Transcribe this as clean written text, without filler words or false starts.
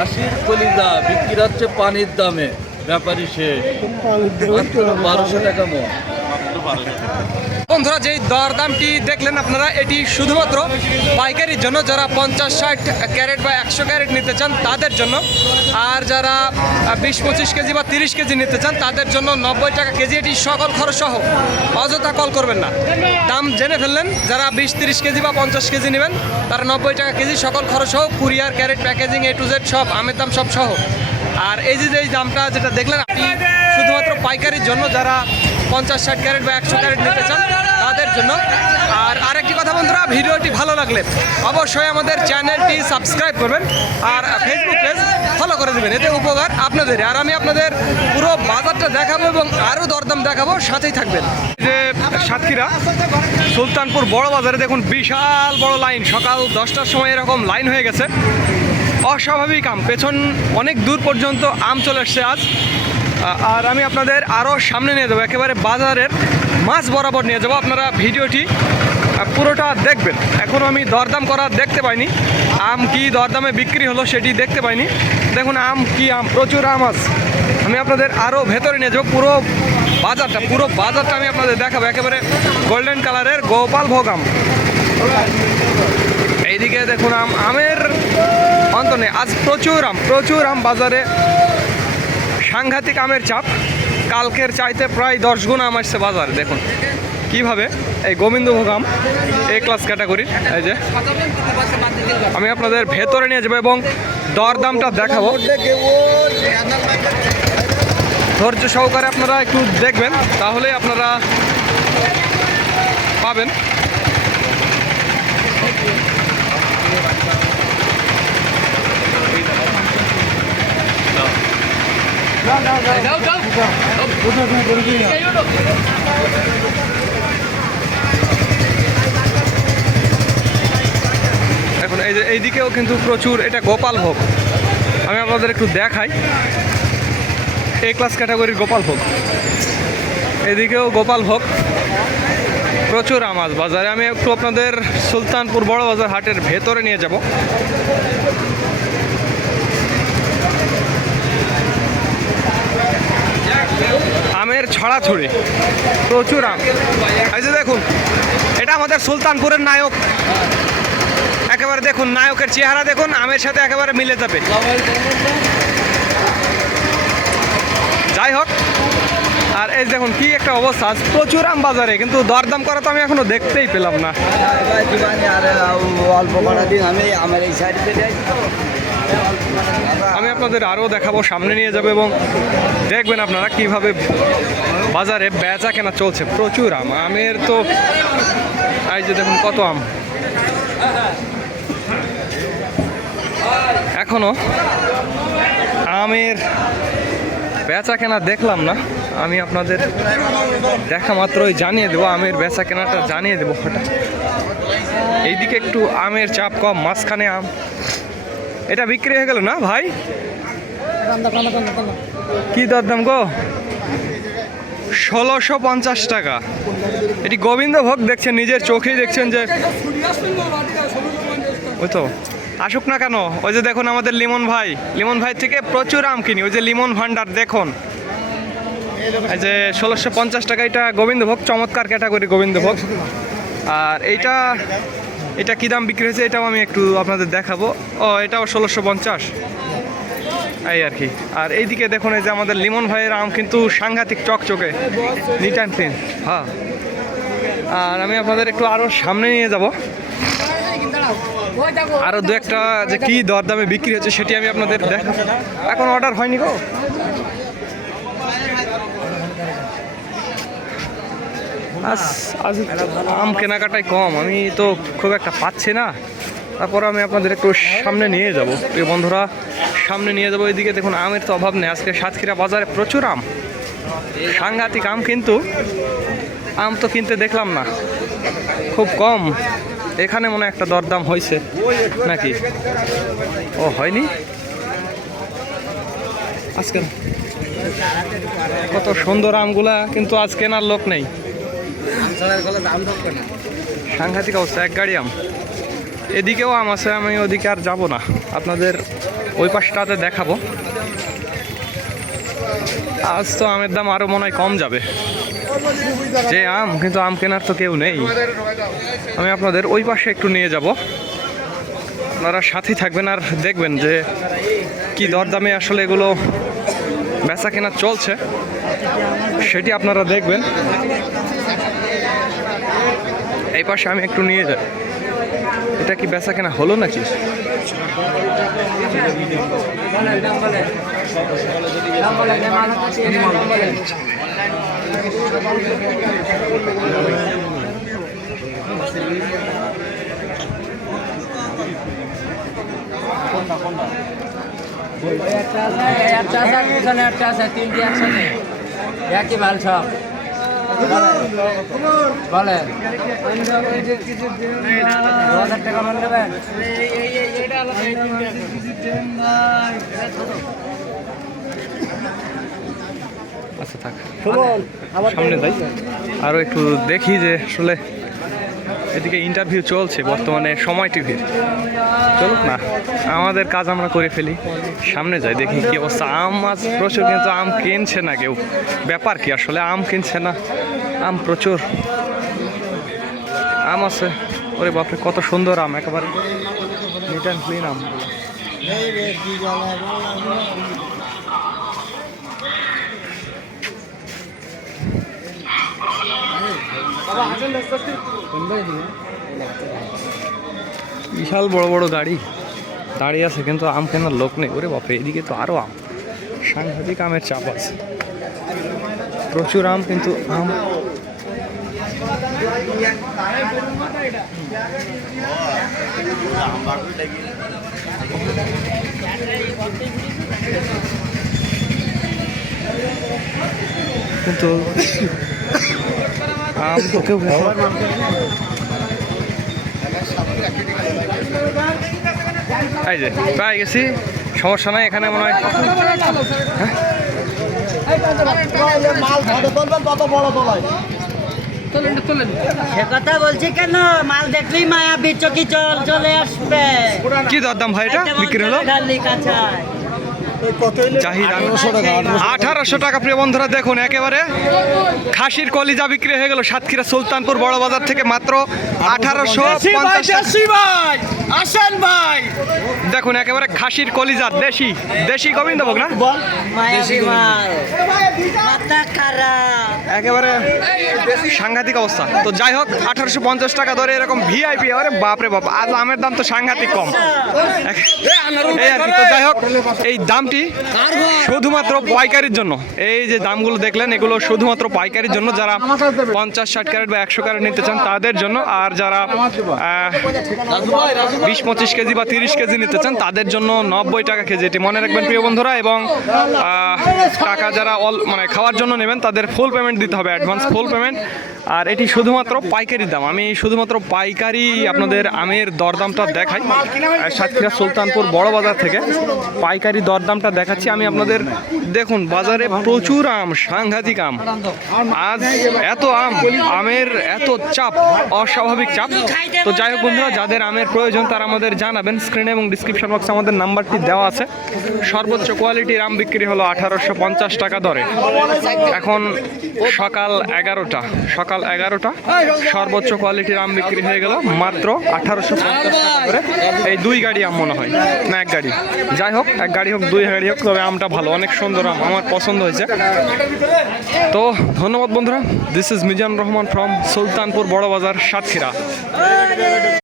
হাসির কলিজা বিক্রি হচ্ছে পানির দামে, ব্যাপারী শেষ, মাত্র 1200 টাকা মন। বন্ধুরা, যেই দরদামটি দেখলেন আপনারা, এটি শুধুমাত্র পাইকারির জন্য, যারা 50-60 ক্যারেট বা 100 ক্যারেট নিতে চান তাদের জন্য। আর যারা 20-25 কেজি বা 30 কেজি নিতে চান তাদের জন্য 90 টাকা কেজি, এটি সকল খরচ সহ। অযথা কল করবেন না, দাম জেনে ফেললেন। যারা 20-30 কেজি বা 50 কেজি নেবেন তারা 90 টাকা কেজি, সকল খরচ সহ, courier, carat, packaging, A to Z সব, আমের দাম সব সহ। আর এই যে এই দামটা যেটা দেখলেন আপনি, শুধুমাত্র পাইকারির জন্য, যারা 50-60 ক্যারেট বা 100 ক্যারেট নিতে চান তাদের জন্য। আর আরেকটি কথা বন্ধুরা, ভিডিওটি ভালো লাগলে অবশ্যই আমাদের চ্যানেলটি সাবস্ক্রাইব করবেন আর ফেসবুক পেজ ফলো করে দেবেন, এতে উপকার আপনাদের। আর আমি আপনাদের পুরো বাজারটা দেখাবো এবং আরও দরদাম দেখাবো, সাথেই থাকবেন। যে সাতক্ষীরা সুলতানপুর বড় বাজারে দেখুন বিশাল বড় লাইন, সকাল 10টার সময় এরকম লাইন হয়ে গেছে। অস্বাভাবিক আম, পেছন অনেক দূর পর্যন্ত আম চলে এসছে আজ। আর আমি আপনাদের আরও সামনে নিয়ে যাবো, একেবারে বাজারের মাঝ বরাবর নিয়ে যাবো। আপনারা ভিডিওটি পুরোটা দেখবেন। এখনও আমি দরদাম করা দেখতে পাইনি, আম কি দরদামে বিক্রি হলো সেটি দেখতে পাইনি। দেখুন আম কি আম, প্রচুর আম আছে। আমি আপনাদের আরও ভেতরে নিয়ে যাবো, পুরো বাজারটা আমি আপনাদের দেখাবো। একেবারে গোল্ডেন কালারের গোপালভোগ আম। এইদিকে দেখুন আমের অন্ত নেই। আজ প্রচুর আম বাজারে, সাংঘাতিক আমের চাপ। কালকের চাইতে প্রায় 10 গুণ আম আসছে বাজারে। দেখুন কিভাবে এই গোবিন্দভোগ আম A ক্লাস ক্যাটাগরির। এই যে আমি আপনাদের ভেতরে নিয়ে যাবো এবং দরদামটা দেখাবো। ধৈর্য সহকারে আপনারা একটু দেখবেন, তাহলে আপনারা পাবেন। এখন এইদিকেও কিন্তু প্রচুর, এটা গোপালভোগ। আমি আপনাদের একটু দেখাই, A ক্লাস ক্যাটাগরির গোপালভোগ। এদিকেও গোপালভোগ, প্রচুর আম আজ বাজারে। আমি একটু আপনাদের সুলতানপুর বড় বাজার হাটের ভেতরে নিয়ে যাব। আমের ছড়াছড়ি, প্রচুর আম। এই যে দেখুন, এটা আমাদের সুলতানপুরের নায়ক। একেবারে দেখুন নায়কের চেহারা, দেখুন আমের সাথে একেবারে মিলে যাবে। যাই হোক, আর এই দেখুন কি একটা অবস্থা, প্রচুর আম বাজারে, কিন্তু দরদাম করা তো আমি এখনো দেখতেই পেলাম না। আমি আপনাদের আরও দেখাবো, সামনে নিয়ে যাবো এবং দেখবেন আপনারা কিভাবে বাজারে বেচা কেনা চলছে। প্রচুর আম, আমের তো এই যে দেখুন কত আম। এখনো আমের বেচা কেনা দেখলাম না। আমি আপনাদের দেখা মাত্রই জানিয়ে দেবো, আমের বেচা কেনাটা জানিয়ে দেবো হঠাৎ। এইদিকে একটু আমের চাপ কম, মাঝখানে আম। এটা বিক্রি হয়ে গেল না ভাই? কি দরদাম গো? 1650 টাকা। এটি গোবিন্দভোগ, দেখছেন নিজের চোখেই দেখছেন যে, ওই তো আসুক না কেন। ওই যে দেখুন আমাদের লিমন ভাই থেকে প্রচুর আম কিনি। ওই যে লিমন ভান্ডার দেখুন, এই যে 1650 টাকা। এটা গোবিন্দভোগ, চমৎকার ক্যাটাগরি গোবিন্দভোগ। আর এটা কী দাম বিক্রি হয়েছে এটাও আমি একটু আপনাদের দেখাবো। ও, এটাও 1650, এই আর কি। আর এইদিকে দেখুন, এই যে আমাদের লিমন ভাইয়ের আম কিন্তু সাংঘাতিক চকচকে, নিট অ্যান্ড ক্লিন। হ্যাঁ, আর আমি আপনাদের একটু আরও সামনে নিয়ে যাব, আরও দু একটা যে কী দরদামে বিক্রি হচ্ছে সেটি আমি আপনাদের দেখাবো। এখন অর্ডার হয়নি গো। আজ আম কেনাকাটাই কম, আমি তো খুব একটা পাচ্ছি না। তারপর আমি আপনাদের একটু সামনে নিয়ে যাব, প্রিয় বন্ধুরা, সামনে নিয়ে যাবো। এদিকে দেখুন আমের তো অভাব নেই। আজকে সাতক্ষীরা বাজারে প্রচুর আম, সাংঘাতিক আম, কিন্তু আম তো কিনতে দেখলাম না, খুব কম। এখানে মনে একটা দরদাম হয়েছে নাকি? ও, হয়নি আজকে। কত সুন্দর আমগুলা, কিন্তু আজ কেনার লোক নেই। সাংঘাতিক অবস্থা, এক গাড়ি আম। এদিকেও আম আছে, আমি ওদিকে আর যাব না, আপনাদের ওই পাশটাতে দেখাবো। আজ তো আমের দাম আরও মনে হয় কম যাবে, যে আম, কিন্তু আম কেনার তো কেউ নেই। আমি আপনাদের ওই পাশে একটু নিয়ে যাব, আপনারা সাথেই থাকবেন আর দেখবেন যে কি দরদামে আসলে এগুলো বেচা কেনা চলছে, সেটি আপনারা দেখবেন। এই পাশে আমি একটু নিয়ে যাই। এটা কি বেচা কেনা হলো নাকি? একই মাল সব বলেন 2000 টাকা মান দেবেন। আচ্ছা থাক, সামনে যাই, আরও একটু দেখি যে আসলে এদিকে ইন্টারভিউ চলছে বর্তমানে, সময় টিভির। চলুক না, আমাদের কাজ আমরা করে ফেলি, সামনে যাই, দেখি কি অবস্থা। আম আজ প্রচুর, কিন্তু আম কিনছে না কেউ। ব্যাপার কি আসলে, আম কিনছে না, আম প্রচুর আম আছে। ওরে বাপরে, কত সুন্দর আম, একেবারে নিট অ্যান্ড ক্লিন আম। বিশাল বড় বড় গাড়ি দাঁড়িয়ে আছে, কিন্তু আম কেনার লোক নেই। ওরে বাপরে, এদিকে তো আরো আম, সাংঘাতিক আমের চাপ আছে, প্রচুর আম, কিন্তু আম কিন্তু আম তো কেউ এই যে প্রায় গেছি, সমস্যা নাই, এখানে মনে হয় সে কথা বলছি কেন, মাল দেখলেই মায়া বিচকি চলে আসবে। কি দরদাম ভাই এটা বিক্রি হলো? চাহিদা 1800 টাকা। প্রিয় বন্ধুরা দেখুন, একেবারে খাসির কলিজা বিক্রি হয়ে গেল সাতক্ষীরা সুলতানপুর বড় বাজার থেকে মাত্র 1850 টাকা। দেখুন একেবারে খাসির কলিজা, দেশি দেশি গোবিন্দভোগ না, একেবারে সাংঘাতিক অবস্থা। তো যাই হোক, 1850 টাকা ধরে এরকম ভিআইপি, আরে বাপরে বাপ, আজ আমের দাম তো সাংঘাতিক কম, এই আর কি। তো যাই হোক, এই দামটি শুধুমাত্র পাইকারির জন্য, এই যে দামগুলো দেখলেন এগুলো শুধুমাত্র পাইকারির জন্য, যারা 50-60 ক্যারেট বা 100 ক্যারেট নিতে চান তাদের জন্য, আর যারা 20-25 কেজি বা 30 কেজি নিতে চান তাদের জন্য 90 টাকা কেজি, এটি মনে রাখবেন প্রিয় বন্ধুরা। এবং টাকা যারা মানে খাওয়ার জন্য নেবেন তাদের ফুল পেমেন্ট দিতে হবে, অ্যাডভান্স ফুল পেমেন্ট। আর এটি শুধুমাত্র পাইকারি দাম, আমি শুধুমাত্র পাইকারি আপনাদের আমের দরদামটা দেখাই সাতক্ষীরা সুলতানপুর বড় বাজার থেকে, পাইকারি দরদামটা দেখাচ্ছি আমি আপনাদের। দেখুন বাজারে প্রচুর আম, সাংঘাতিক আম, আজ এত আম, আমের এত চাপ, অস্বাভাবিক চাপ। তো যাই হোক বন্ধুরা, যাদের আমের প্রয়োজন তারা আমাদের জানাবেন, স্ক্রিনে এবং ডিসক্রিপশন বক্সে আমাদের নাম্বারটি দেওয়া আছে। সর্বোচ্চ কোয়ালিটির আম বিক্রি হলো 1850 টাকা দরে। এখন সকাল 11টা, সর্বোচ্চ কোয়ালিটির আম বিক্রি হয়ে গেল মাত্র 1850 টাকা করে। এই 2 গাড়ি আম মনে হয়, না 1 গাড়ি, যাই হোক 1 গাড়ি হোক 2 গাড়ি হোক, তবে আমটা ভালো, অনেক সুন্দর আম, আমার পছন্দ হয়েছে। তো ধন্যবাদ বন্ধুরা, this is Mizan Rahman from Sultanpur বড় বাজার, সাতক্ষীরা।